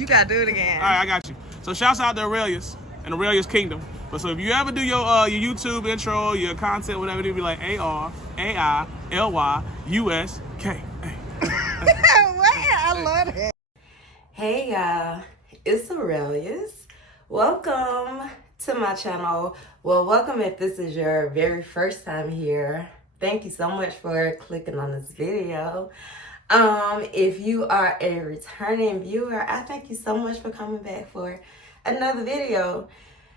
You gotta do it again. All right, I got you. So shouts out to Arailyus and Arailyus Kingdom. But so if you ever do your YouTube intro, your content, whatever, it'll be like ARAILYUSK. I love it. Hey y'all, it's Arailyus. Welcome to my channel. Well, welcome if this is your very first time here. Thank you so much for clicking on this video. If you are a returning viewer, I thank you so much for coming back for another video.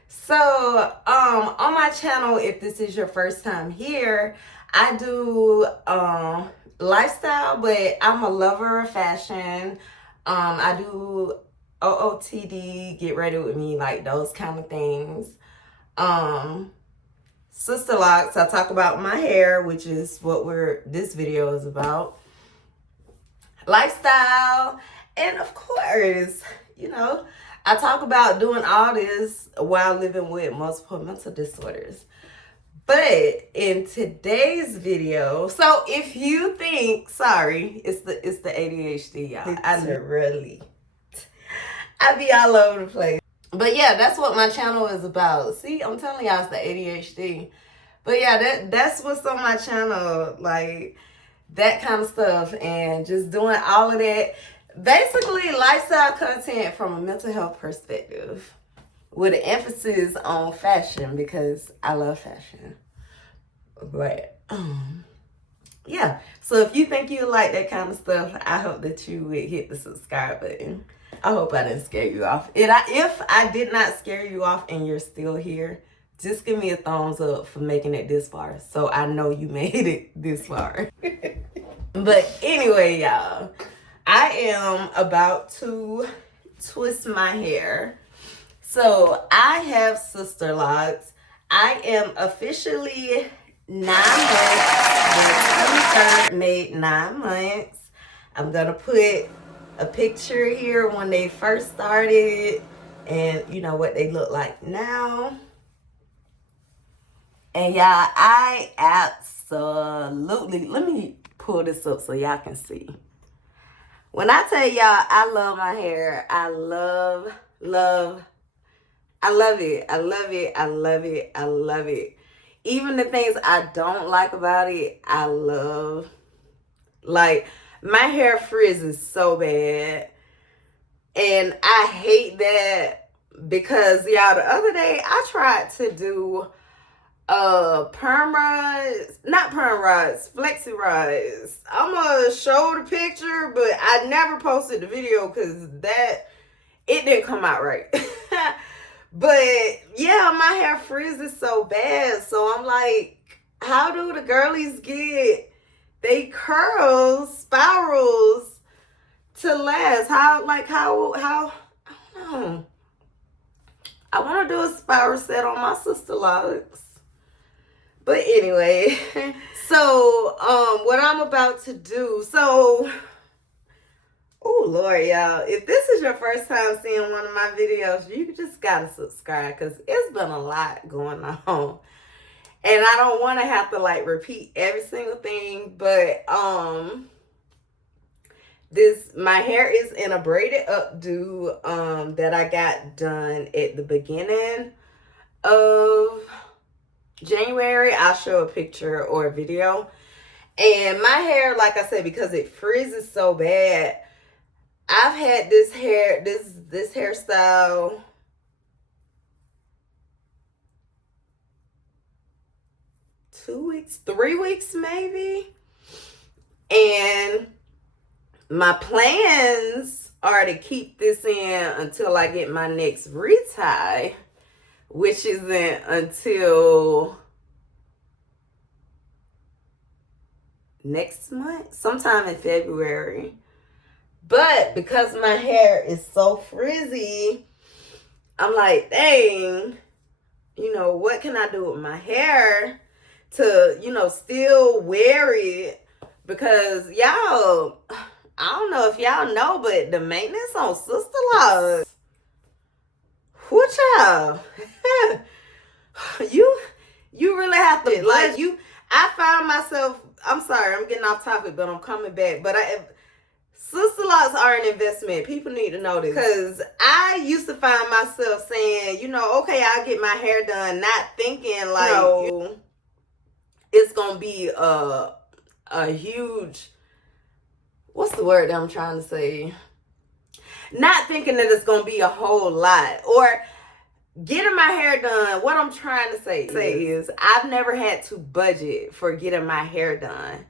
So, on my channel, if this is your first time here, I do lifestyle, but I'm a lover of fashion. I do OOTD, get ready with me, like those kind of things. Sisterlocks, I talk about my hair, which is what this video is about. Lifestyle, and of course, you know, I talk about doing all this while living with multiple mental disorders. But in today's video, so if you think, sorry, it's the ADHD, y'all. I be all over the place. But yeah, that's what my channel is about. See, I'm telling y'all, it's the ADHD. But yeah, that's what's on my channel, like that kind of stuff, and just doing all of that. Basically, lifestyle content from a mental health perspective, with an emphasis on fashion, because I love fashion. But yeah, so if you think you like that kind of stuff, I hope that you would hit the subscribe button. I hope I didn't scare you off. If I did not scare you off and you're still here, just give me a thumbs up for making it this far, so I know you made it this far. But anyway, y'all, I am about to twist my hair. So I have Sisterlocks. I am officially 9 months. The 23rd made 9 months. I'm gonna put a picture here when they first started, and you know what they look like now. And y'all, I absolutely, let me pull this up so y'all can see. When I tell y'all I love my hair, I love it. I love it. I love it. I love it. Even the things I don't like about it, I love. Like, my hair frizzes so bad. And I hate that because, y'all, the other day I tried to do perm rods, not perm rods, flexi rods. I'm gonna show the picture, but I never posted the video because it didn't come out right. But yeah, my hair frizzes so bad, so I'm like, how do the girlies get they curls, spirals to last? How I don't know. I want to do a spiral set on my Sisterlocks. But anyway, so what I'm about to do, so, oh Lord, y'all, if this is your first time seeing one of my videos, you just gotta subscribe, because it's been a lot going on. And I don't want to have to like repeat every single thing, but my hair is in a braided updo that I got done at the beginning of January. I'll show a picture or a video. And my hair, like I said, because it frizzes so bad, I've had this hairstyle three weeks maybe. And my plans are to keep this in until I get my next retie, which isn't until next month, sometime in February. But because my hair is so frizzy, I'm like, dang, you know, what can I do with my hair to, you know, still wear it? Because y'all, I don't know if y'all know, but the maintenance on Sisterlocks, whoo child, you really have to, like, I find myself, I'm sorry, I'm getting off topic, but I'm coming back. But Sisterlocks are an investment. People need to know this. Because I used to find myself saying, you know, okay, I'll get my hair done, not thinking like, you know, it's going to be a huge, what's the word that I'm trying to say? Not thinking that it's going to be a whole lot. Or getting my hair done, what I'm trying to say is I've never had to budget for getting my hair done.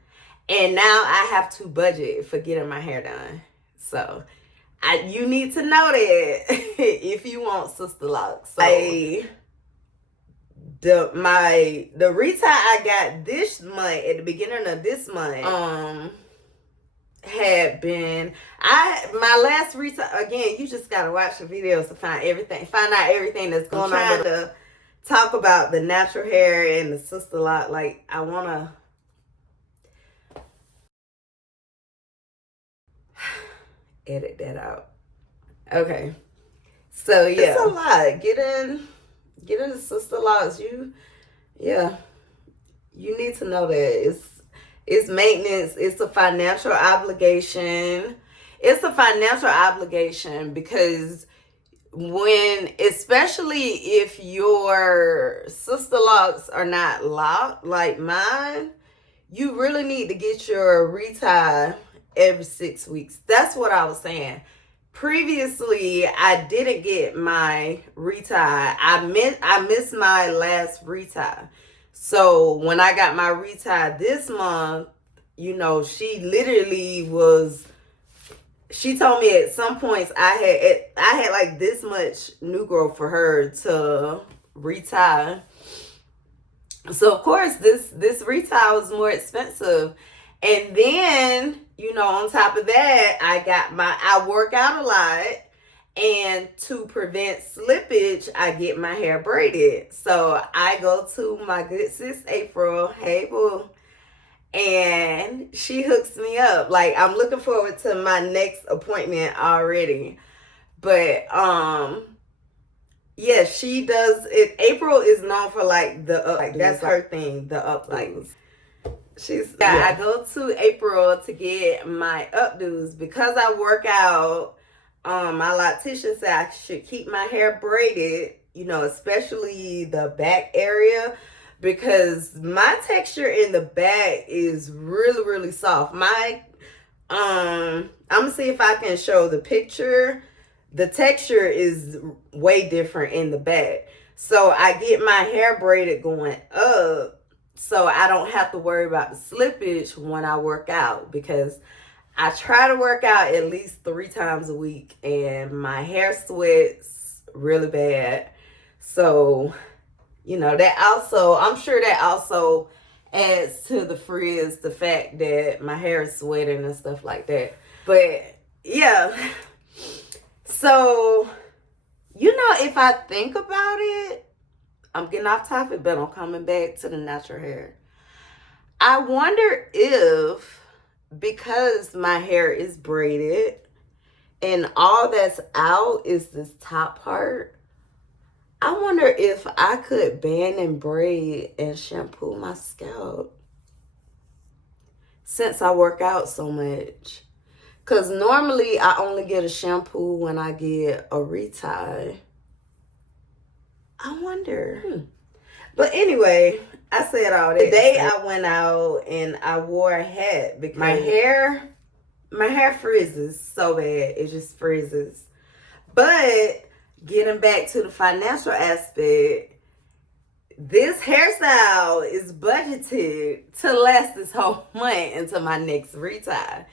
And now I have to budget for getting my hair done. So you need to know that if you want Sisterlocks. So the retie I got this month, at the beginning of this month, had been my last retie. Again, you just gotta watch the videos to find out everything that's going on. I'm trying to talk about the natural hair and the Sisterlock. Like, I wanna edit that out. Okay. So yeah, it's a lot. Getting the Sisterlocks, you need to know that it's maintenance. It's a financial obligation. It's a financial obligation because especially if your Sisterlocks are not locked like mine, you really need to get your retie every 6 weeks. That's what I was saying. Previously, I didn't get my retie. I missed my last retie. So when I got my retie this month, you know, she told me at some points I had like this much new growth for her to retie. So of course this retie was more expensive. And then, you know, on top of that, I work out a lot, and to prevent slippage, I get my hair braided. So I go to my good sis April, hey boo, and she hooks me up. Like, I'm looking forward to my next appointment already. But yeah, she does it. April is known for like the up, like that's her thing, the updos. I go to April to get my updos because I work out. My loctician said I should keep my hair braided, you know, especially the back area, because my texture in the back is really, really soft. I'm gonna see if I can show the picture. The texture is way different in the back. So I get my hair braided going up, so I don't have to worry about the slippage when I work out, because I try to work out at least 3 times a week and my hair sweats really bad. So, you know, I'm sure that also adds to the frizz, the fact that my hair is sweating and stuff like that. But yeah, so, you know, if I think about it, I'm getting off topic, but I'm coming back to the natural hair. I wonder if, because my hair is braided and all that's out is this top part, I wonder if I could band and braid and shampoo my scalp since I work out so much. Because normally I only get a shampoo when I get a retie. I wonder. But anyway, I said all that. Today I went out and I wore a hat because my hair frizzes so bad. It just frizzes. But getting back to the financial aspect, this hairstyle is budgeted to last this whole month until my next retie.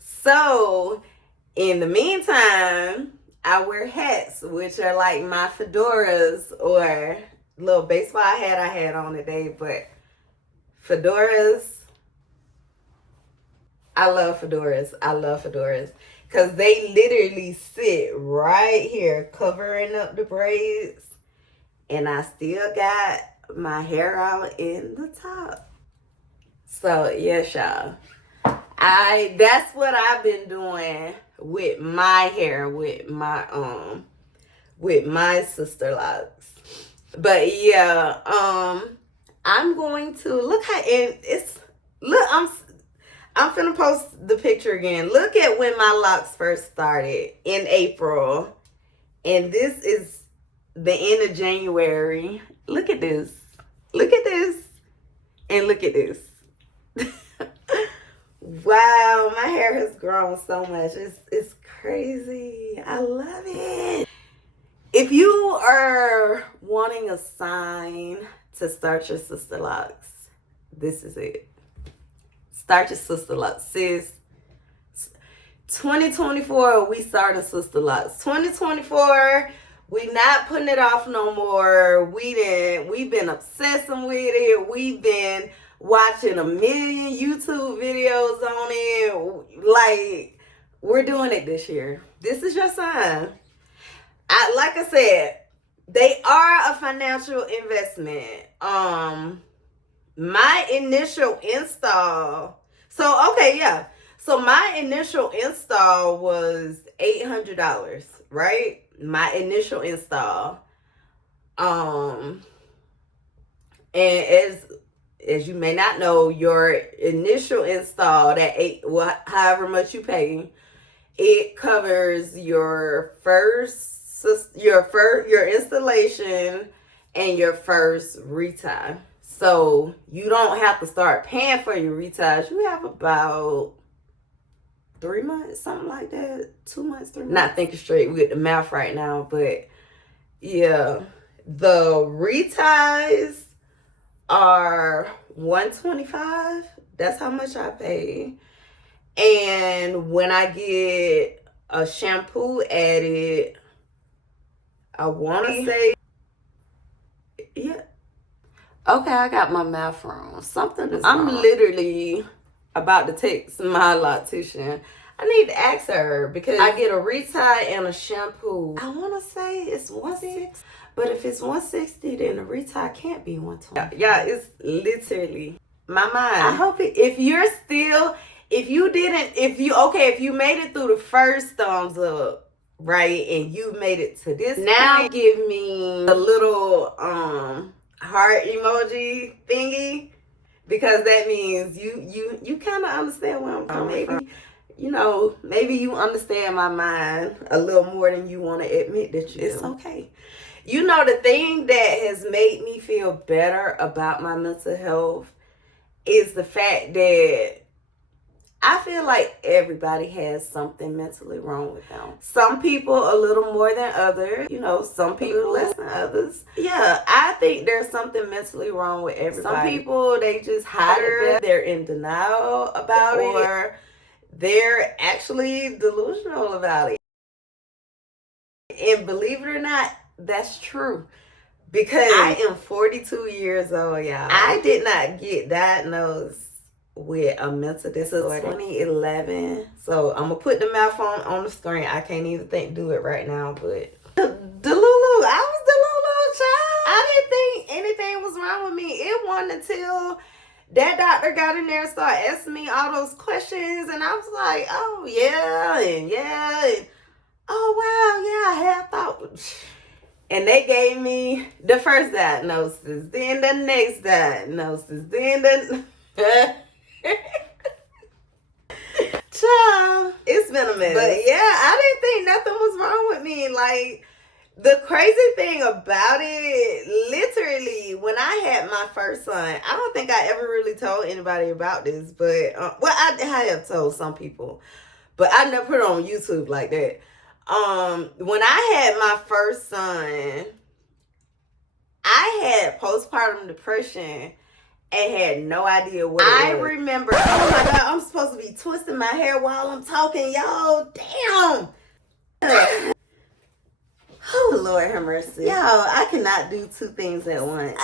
So in the meantime, I wear hats, which are like my fedoras or little baseball hat I had on today. But fedoras, I love fedoras. I love fedoras because they literally sit right here covering up the braids, and I still got my hair out in the top. So yes, y'all, that's what I've been doing with my hair, with my Sisterlocks. But yeah, I'm going to look how, and it's, look, I'm finna post the picture again. Look at when my locks first started in April. And this is the end of January. Look at this. Look at this. And look at this. Wow, my hair has grown so much. It's crazy. I love it. If you are wanting a sign to start your Sisterlocks, this is it. Start your Sisterlocks, sis. 2024, we started Sisterlocks. 2024, we not putting it off no more. We've been obsessing with it. We've been watching a million YouTube videos on it. Like, we're doing it this year. This is your sign. Like I said, they are a financial investment. My initial install. So, okay, yeah. So my initial install was $800, right? My initial install. And as you may not know, your initial install, however much you pay, it covers your your installation and your first retie. So you don't have to start paying for your reties. You have about 3 months, something like that. 2 months, 3 months. Not thinking straight with the math right now, but yeah. The reties are $125. That's how much I pay. And when I get a shampoo added, I want to say, yeah. Okay, I got my math wrong. Something is wrong. I'm literally about to text my loctician. I need to ask her because I get a retie and a shampoo. I want to say it's $160, but if it's $160, then the retie can't be $120. Yeah, it's literally my mind. I hope if you made it through the first thumbs up, right, and you made it to this now point, give me a little heart emoji thingy, because that means you kind of understand where I'm coming from. Maybe you understand my mind a little more than you want to admit that you do. It's okay. The thing that has made me feel better about my mental health is the fact that I feel like everybody has something mentally wrong with them. Some people a little more than others. Some people less than others. Yeah, I think there's something mentally wrong with everybody. Some people, they just hide it. They're in denial about it. Or they're actually delusional about it. And believe it or not, that's true. Because I am 42 years old, y'all. I did not get diagnosed with a mental disorder 2011. So I'm gonna put the math on the screen. I can't even do it right now, but Delulu, I was Delulu, child. I didn't think anything was wrong with me. It wasn't until that doctor got in there and started asking me all those questions, and I was like, oh yeah, and oh wow, yeah, I had thought. And they gave me the first diagnosis, then the next diagnosis, then the child, it's been a minute. But yeah, I didn't think nothing was wrong with me. Like, the crazy thing about it, literally, when I had my first son, I don't think I ever really told anybody about this, but I have told some people, but I never put it on YouTube like that. When I had my first son, I had postpartum depression and had no idea what it was. I remember, oh my God, I'm supposed to be twisting my hair while I'm talking, y'all. Damn. Oh, Lord have mercy. Y'all, I cannot do two things at once.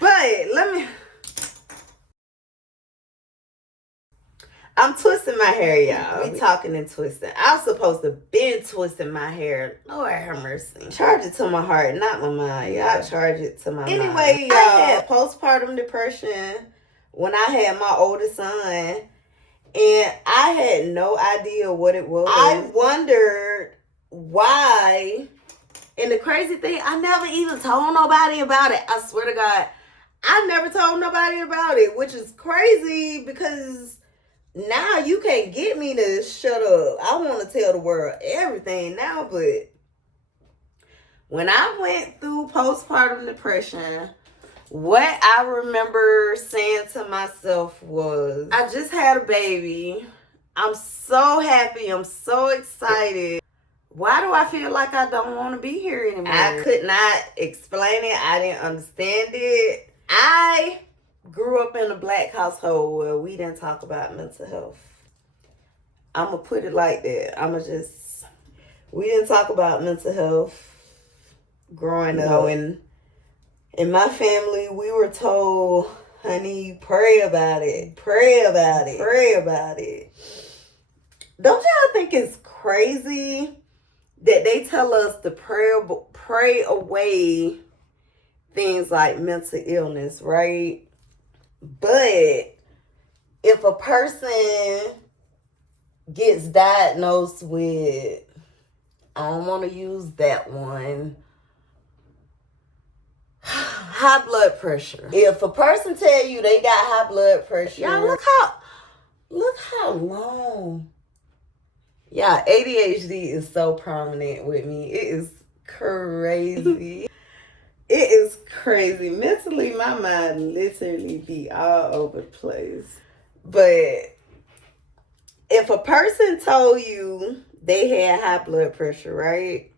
But I'm twisting my hair, y'all. We talking and twisting. I was supposed to been twisting my hair. Lord have mercy. Charge it to my heart, not my mind. Y'all charge it to my mind. Anyway, y'all, I had postpartum depression when I had my oldest son, and I had no idea what it was. I wondered why. And the crazy thing, I never even told nobody about it. I swear to God, I never told nobody about it, which is crazy because Now you can't get me to shut up. I want to tell the world everything now, but when I went through postpartum depression, what I remember saying to myself was, I just had a baby. I'm so happy. I'm so excited. Why do I feel like I don't want to be here anymore? I could not explain it. I didn't understand it. I grew up in a black household where we didn't talk about mental health. I'm going to put it like that. We didn't talk about mental health growing up. And in my family, we were told, honey, pray about it. Pray about it. Pray about it. Don't y'all think it's crazy that they tell us to pray away things like mental illness, right? But if a person gets diagnosed with, I don't want to use that one, high blood pressure. If a person tell you they got high blood pressure, y'all look how long. Yeah, ADHD is so prominent with me. It is crazy. It is crazy. Mentally, my mind literally be all over the place. But if a person told you they had high blood pressure, right?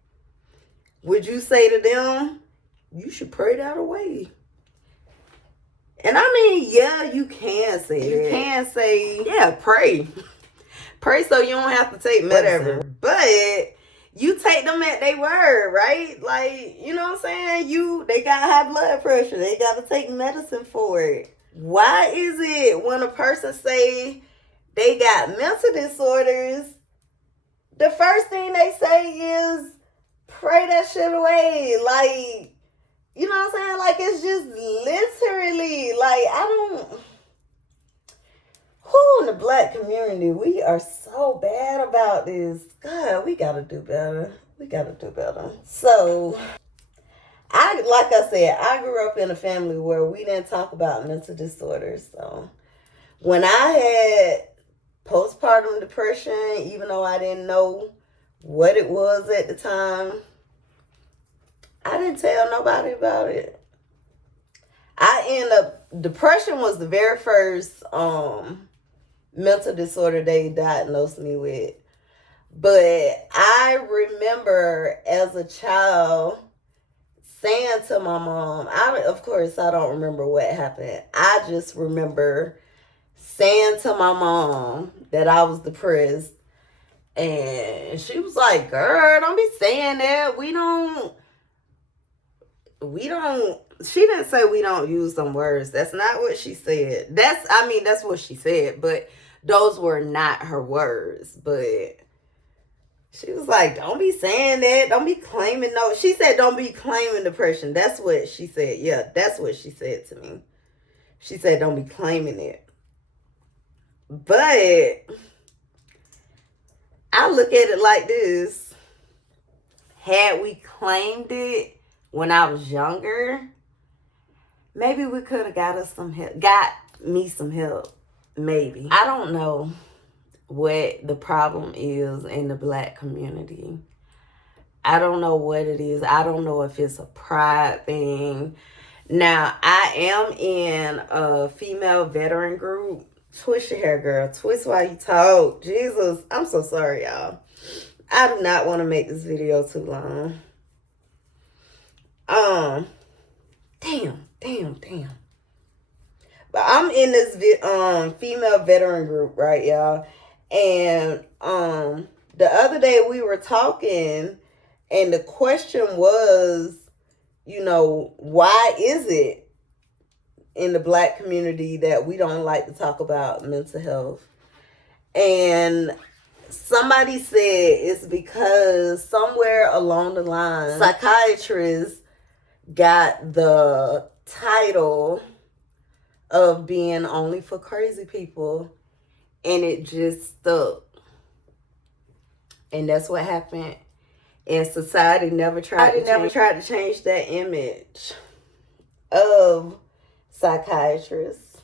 Would you say to them, you should pray that away? And I mean, yeah, you can say it. You can say, yeah, pray. Pray so you don't have to take medicine. Whatever. But you take them at their word, right? Like, you know what I'm saying? They got high blood pressure. They got to take medicine for it. Why is it when a person say they got mental disorders, the first thing they say is pray that shit away? Like, you know what I'm saying? Like, it's just literally, like, who in the black community, we are so bad about this. God, we got to do better. We got to do better. So, like I said, I grew up in a family where we didn't talk about mental disorders. So, when I had postpartum depression, even though I didn't know what it was at the time, I didn't tell nobody about it. Depression was the very first mental disorder they diagnosed me with. But I remember as a child saying to my mom, of course I don't remember what happened. I just remember saying to my mom that I was depressed. And she was like, girl, don't be saying that. She didn't say we don't use them words. That's not what she said. That's what she said, but those were not her words. But she was like, don't be saying that. Don't be claiming no. She said, don't be claiming depression. That's what she said. Yeah, that's what she said to me. She said, don't be claiming it. But I look at it like this. Had we claimed it when I was younger, maybe we could have got me some help. Maybe. I don't know what the problem is in the black community. I don't know what it is. I don't know if it's a pride thing. Now, I am in a female veteran group. Twist your hair, girl. Twist while you talk. Jesus, I'm so sorry, y'all. I do not want to make this video too long. Damn. But I'm in this female veteran group, right, y'all? And the other day we were talking, and the question was, why is it in the black community that we don't like to talk about mental health? And somebody said it's because somewhere along the line, psychiatrists got the title of being only for crazy people, and it just stuck. And that's what happened. And society never tried to change that image of psychiatrists.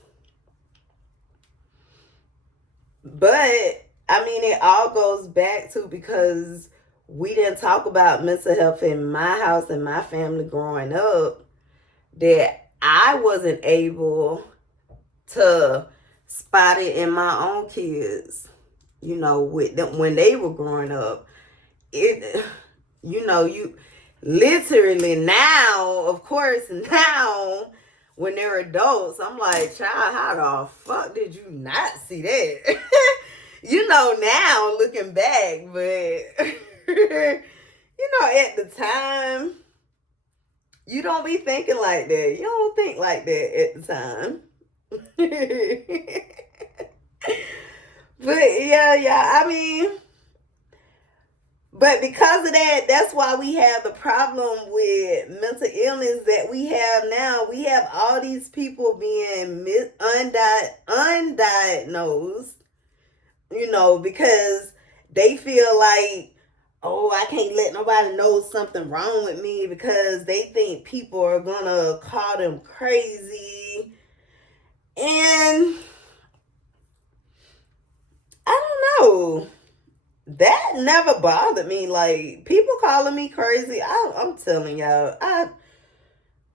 But I mean, it all goes back to because we didn't talk about mental health in my house and my family growing up, that I wasn't able to spot it in my own kids, with them when they were growing up. You literally now, of course, now when they're adults, I'm like, child, how the fuck did you not see that? Now looking back, but at the time, you don't be thinking like that. You don't think like that at the time. But yeah, I mean, but because of that, that's why we have the problem with mental illness that we have now. We have all these people being undiagnosed, because they feel like, oh, I can't let nobody know something wrong with me because they think people are gonna call them crazy. And I don't know. That never bothered me. Like, people calling me crazy, I'm telling y'all,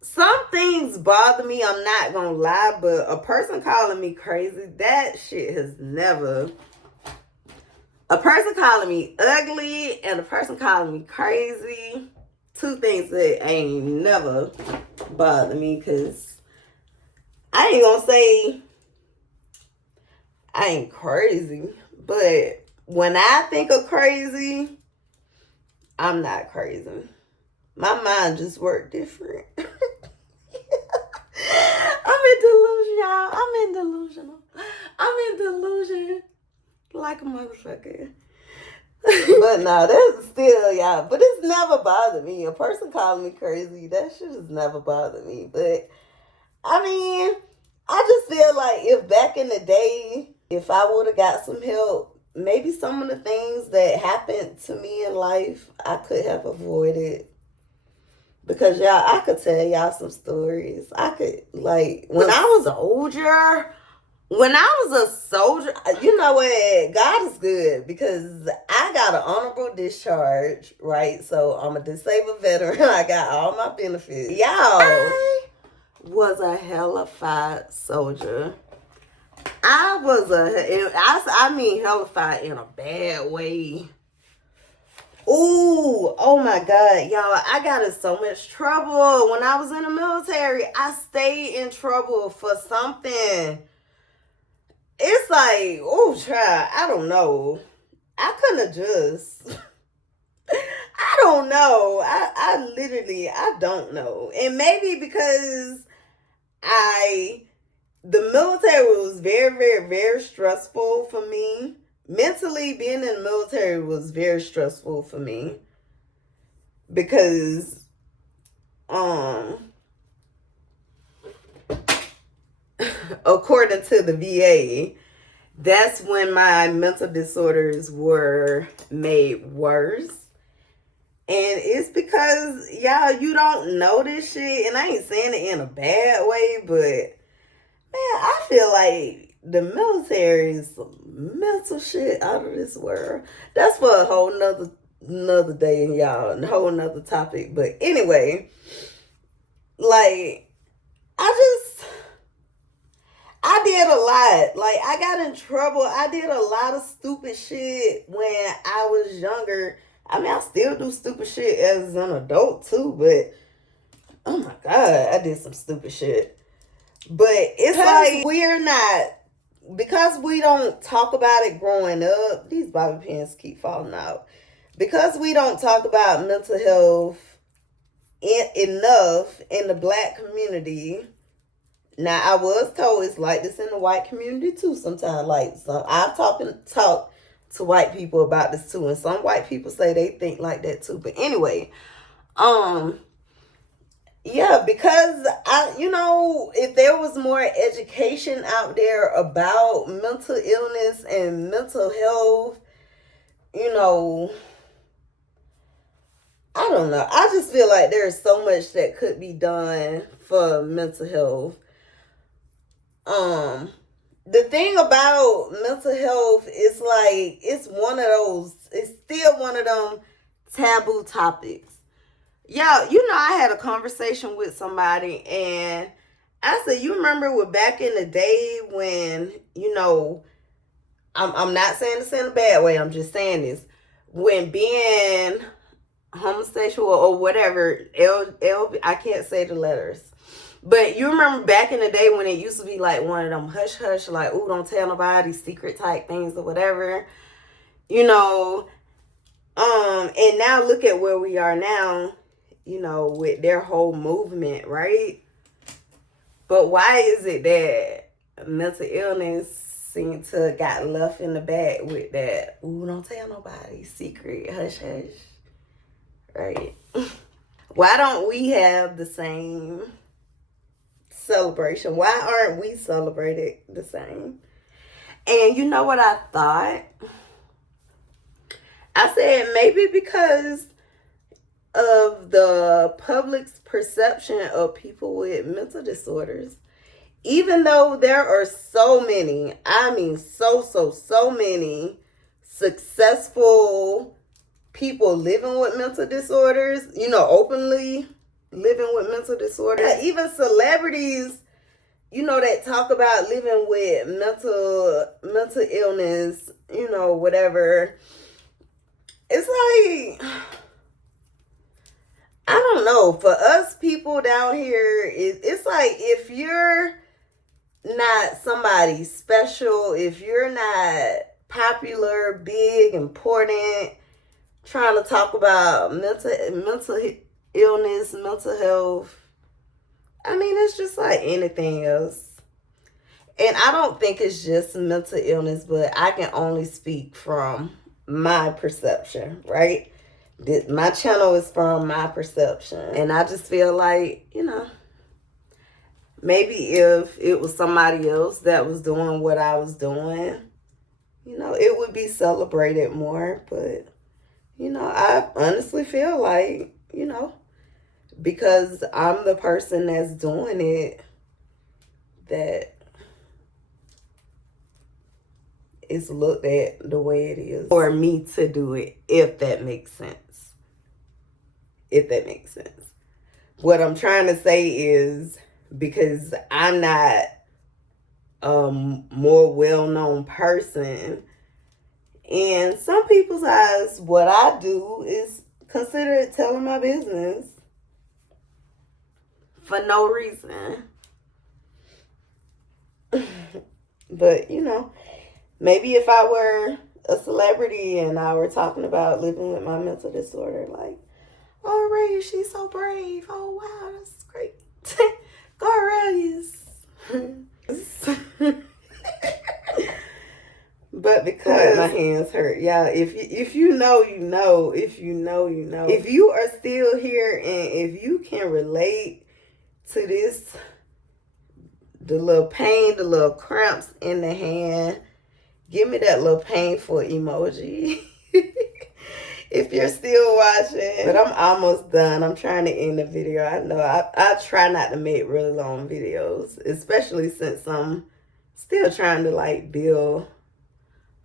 some things bother me, I'm not gonna lie, but a person calling me crazy, that shit has never. A person calling me ugly and a person calling me crazy, two things that ain't never bothered me, because I ain't gonna say I ain't crazy, but when I think of crazy, I'm not crazy. My mind just works different. I'm in delusion, y'all. I'm in delusion like a motherfucker. But no, that's still, y'all. But it's never bothered me. A person calling me crazy, that shit has never bothered me. But I mean, I just feel like if back in the day, if I would have got some help, maybe some of the things that happened to me in life, I could have avoided. Because y'all, I could tell y'all some stories. I could, like, when I was older, when I was a soldier, you know what? God is good because I got an honorable discharge, right? So I'm a disabled veteran. I got all my benefits. Y'all, I was a hellified soldier. I mean hellified in a bad way. Ooh, oh my God, y'all, I got in so much trouble when I was in the military. I stayed in trouble for something. It's like, oh, child, I don't know. I couldn't have just, I don't know. I don't know. And maybe because the military was very, very, very stressful for me. Mentally, being in the military was very stressful for me because, according to the VA, that's when my mental disorders were made worse. And it's because, y'all, you don't know this shit. And I ain't saying it in a bad way, but, man, I feel like the military is some mental shit out of this world. That's for a whole nother day, y'all. A whole nother topic. But anyway, like, I did a lot. Like, I got in trouble. I did a lot of stupid shit when I was younger. I mean, I still do stupid shit as an adult, too. But, oh, my God, I did some stupid shit. But it's like we're not, because we don't talk about it growing up. These bobby pins keep falling out. Because we don't talk about mental health enough in the Black community. Now, I was told it's like this in the white community too sometimes. Like, I've talked to white people about this too. And some white people say they think like that too. But anyway, yeah, because if there was more education out there about mental illness and mental health, I don't know. I just feel like there's so much that could be done for mental health. the thing about mental health is like, it's still one of them taboo topics. Y'all, I had a conversation with somebody and I said, you remember back in the day when, I'm not saying this in a bad way, I'm just saying this. When being homosexual or whatever, I can't say the letters. But you remember back in the day when it used to be like one of them hush hush, like, ooh, don't tell nobody, secret type things or whatever, and now look at where we are now, with their whole movement, right? But why is it that mental illness seems to have got left in the back with that, ooh, don't tell nobody, secret, hush hush, right? Why don't we have the same celebration? Why aren't we celebrated the same? And you know what I thought? I said maybe because of the public's perception of people with mental disorders. Even though there are so many, I mean so many successful people living with mental disorders, openly living with mental disorders. Even celebrities, that talk about living with mental illness, whatever. It's like, I don't know. For us people down here, it's like if you're not somebody special, if you're not popular, big, important, trying to talk about mental illness, mental health, I mean, it's just like anything else. And I don't think it's just mental illness, but I can only speak from my perception, right? My channel is from my perception. And I just feel like, maybe if it was somebody else that was doing what I was doing, it would be celebrated more. But, I honestly feel like, because I'm the person that's doing it, that it's looked at the way it is. For me to do it, if that makes sense. If that makes sense. What I'm trying to say is, because I'm not a more well-known person, in some people's eyes, what I do is considered telling my business for no reason. But, maybe if I were a celebrity and I were talking about living with my mental disorder, like, oh, Arailyus, she's so brave. Oh, wow, that's great. Go, Arailyus. But because my hands hurt, yeah. If you know, you know. If you know, you know. If you are still here and if you can relate to this, the little pain, the little cramps in the hand, give me that little painful emoji. If you're still watching. But I'm almost done. I'm trying to end the video. I know I try not to make really long videos, especially since I'm still trying to build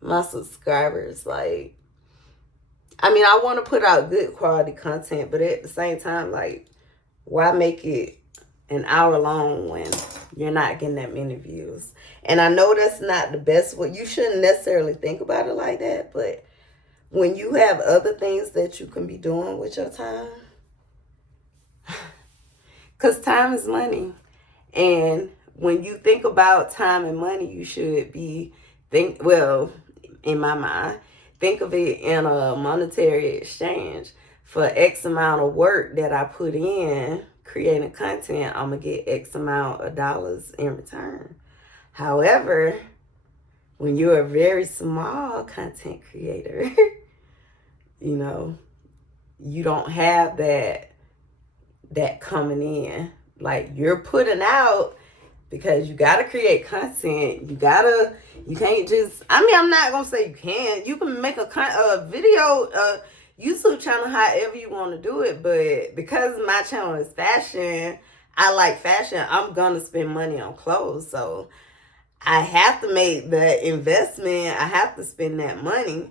my subscribers. I want to put out good quality content, but at the same time, why make it an hour long when you're not getting that many views? And I know that's not the best way. You shouldn't necessarily think about it like that, but when you have other things that you can be doing with your time, because time is money. And when you think about time and money, you should in my mind, think of it in a monetary exchange. For X amount of work that I put in creating content, I'm going to get X amount of dollars in return. However, when you're a very small content creator, you don't have that coming in. You're putting out because you got to create content. You can't just, I'm not going to say you can't. You can make a video, YouTube channel however you want to do it. But because my channel is fashion, I like fashion, I'm going to spend money on clothes. So I have to make the investment. I have to spend that money.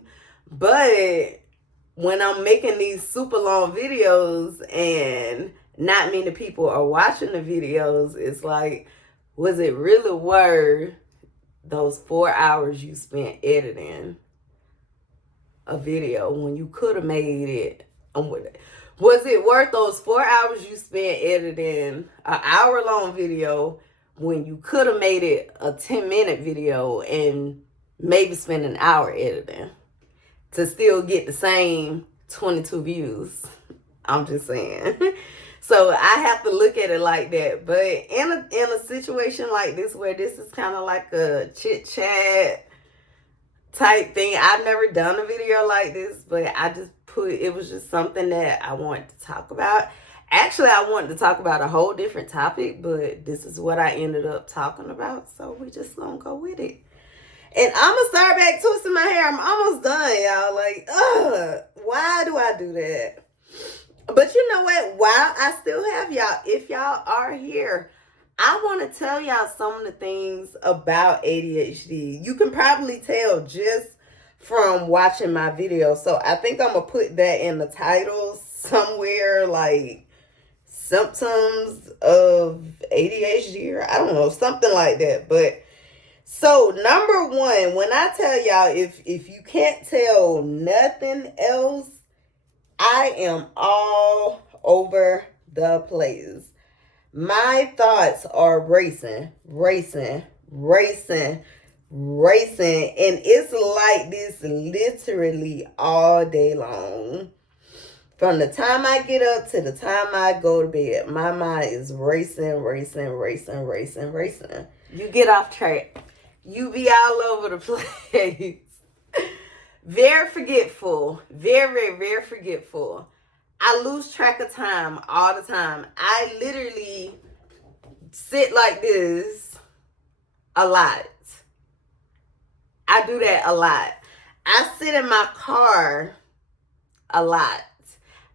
But when I'm making these super long videos and not many people are watching the videos, it's like, was it really worth those 4 hours you spent editing a video when you could have made it? Was it worth those 4 hours you spent editing an hour-long video when you could have made it a 10-minute video and maybe spend an hour editing to still get the same 22 views? I'm just saying. So I have to look at it like that. But in a situation like this, where this is kind of like a chit chat type thing, I've never done a video like this, but I just it was just something that I wanted to talk about. Actually, I wanted to talk about a whole different topic, but this is what I ended up talking about, so we just gonna go with it. And I'm gonna start back twisting my hair. I'm almost done, y'all. Like, why do I do that? But you know what? While I still have y'all, if y'all are here, I want to tell y'all some of the things about ADHD. You can probably tell just from watching my video. So I think I'm going to put that in the title somewhere, like symptoms of ADHD, or I don't know, something like that. But so number one, when I tell y'all, if you can't tell nothing else, I am all over the place. My thoughts are racing. And it's like this literally all day long. From the time I get up to the time I go to bed, my mind is racing. You get off track. You be all over the place. Very forgetful. Very forgetful. I lose track of time all the time. I literally sit like this a lot. I do that a lot. I sit in my car a lot.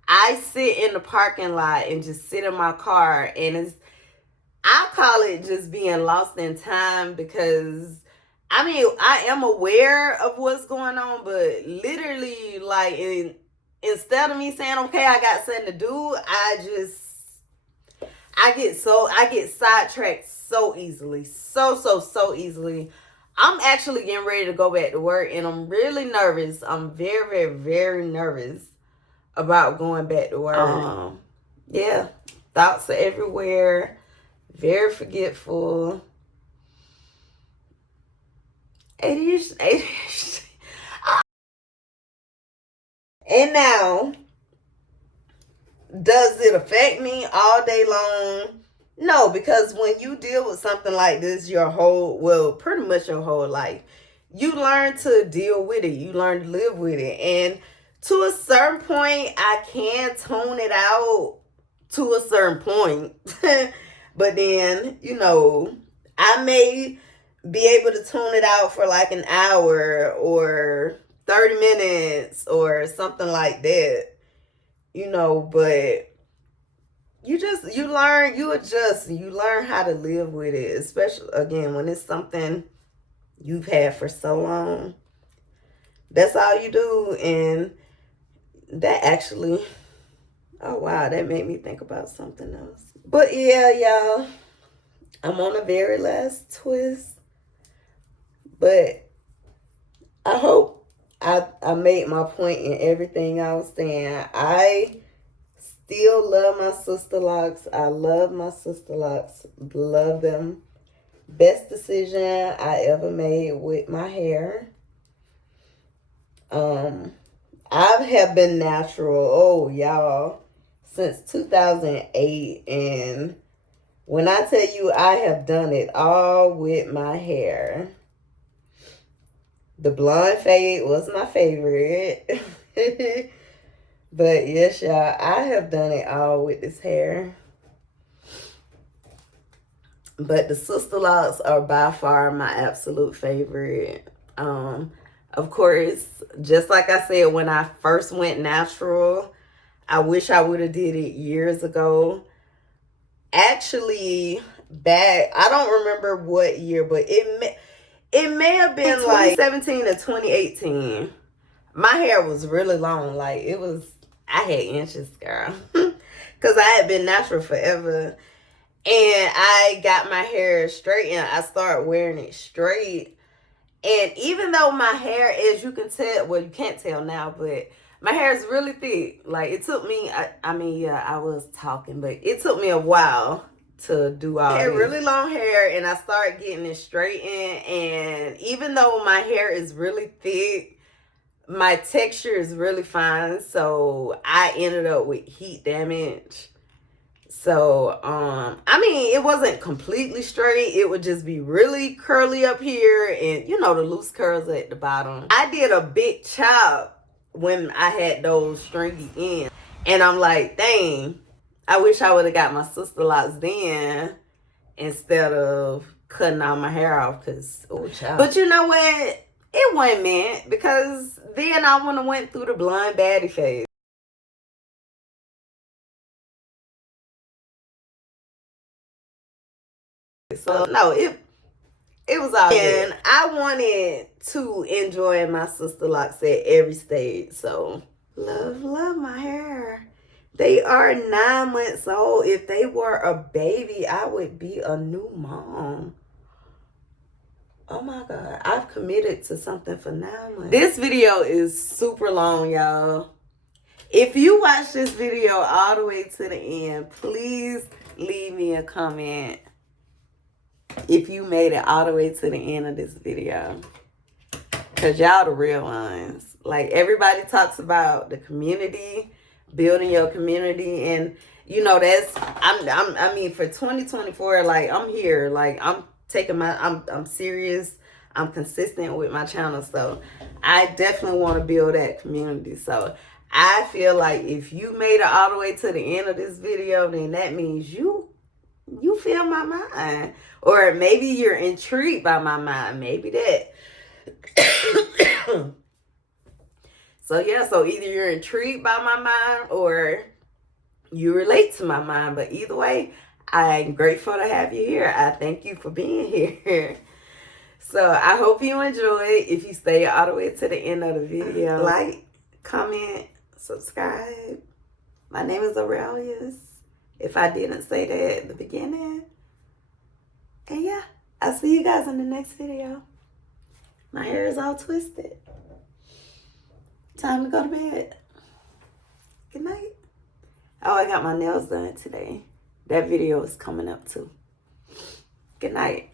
I sit in the parking lot and just sit in my car, and I call it just being lost in time, because I mean, I am aware of what's going on, but literally, like, instead of me saying, okay, I got something to do, I get sidetracked so easily. So easily. I'm actually getting ready to go back to work, and I'm really nervous. I'm very nervous about going back to work. Yeah, thoughts are everywhere. Very forgetful. ADHD. And now, does it affect me all day long? No, because when you deal with something like this pretty much your whole life, you learn to deal with it. You learn to live with it. And to a certain point, I can tone it out to a certain point. But then, I may be able to tune it out for like an hour or 30 minutes or something like that, but you learn, you adjust, you learn how to live with it, especially, again, when it's something you've had for so long. That's all you do. And that actually, oh wow, that made me think about something else. But yeah, y'all, I'm on the very last twist. But I hope I made my point in everything I was saying. I still love my Sisterlocks. I love my Sisterlocks. Love them. Best decision I ever made with my hair. I have been natural, y'all, since 2008. And when I tell you I have done it all with my hair. The blonde fade was my favorite. But yes, y'all, I have done it all with this hair. But the Sisterlocks are by far my absolute favorite. Of course, just like I said, when I first went natural, I wish I would have did it years ago. Actually, I don't remember what year, but It may have been like 2017 to 2018. My hair was really long. Like, it was, I had inches, girl. Because I had been natural forever. And I got my hair straight and I started wearing it straight. And even though my hair, as you can tell, well, you can't tell now, but my hair is really thick. Like, it took me, I was talking, but it took me a while to do all this. I had really long hair, and I started getting it straightened. And even though my hair is really thick, my texture is really fine. So I ended up with heat damage. So, it wasn't completely straight. It would just be really curly up here and, you know, the loose curls at the bottom. I did a big chop when I had those stringy ends. And I'm like, dang, I wish I would have got my Sisterlocks then instead of cutting all my hair off. Because, oh, child. But you know what? It wasn't meant, because then I wouldn't have went through the blonde baddie phase. So no, it was all good. And I wanted to enjoy my Sisterlocks at every stage. So love my hair. They are 9 months old. If they were a baby, I would be a new mom. Oh my God, I've committed to something for 9 months. This video is super long, y'all. If you watch this video all the way to the end, please leave me a comment if you made it all the way to the end of this video. Because y'all the real ones. Like, everybody talks about the community, building your community. And, you know, that's, I mean, for 2024, like, I'm here. Like, I'm taking my, I'm serious. I'm consistent with my channel. So, I definitely want to build that community. So, I feel like if you made it all the way to the end of this video, then that means you feel my mind. Or maybe you're intrigued by my mind. Maybe that. So yeah, so either you're intrigued by my mind or you relate to my mind. But either way, I'm grateful to have you here. I thank you for being here. So I hope you enjoyed. If you stay all the way to the end of the video, like, comment, subscribe. My name is Arailyus, if I didn't say that at the beginning. And yeah, I'll see you guys in the next video. My hair is all twisted. Time to go to bed. Good night. Oh, I got my nails done today. That video is coming up too. Good night.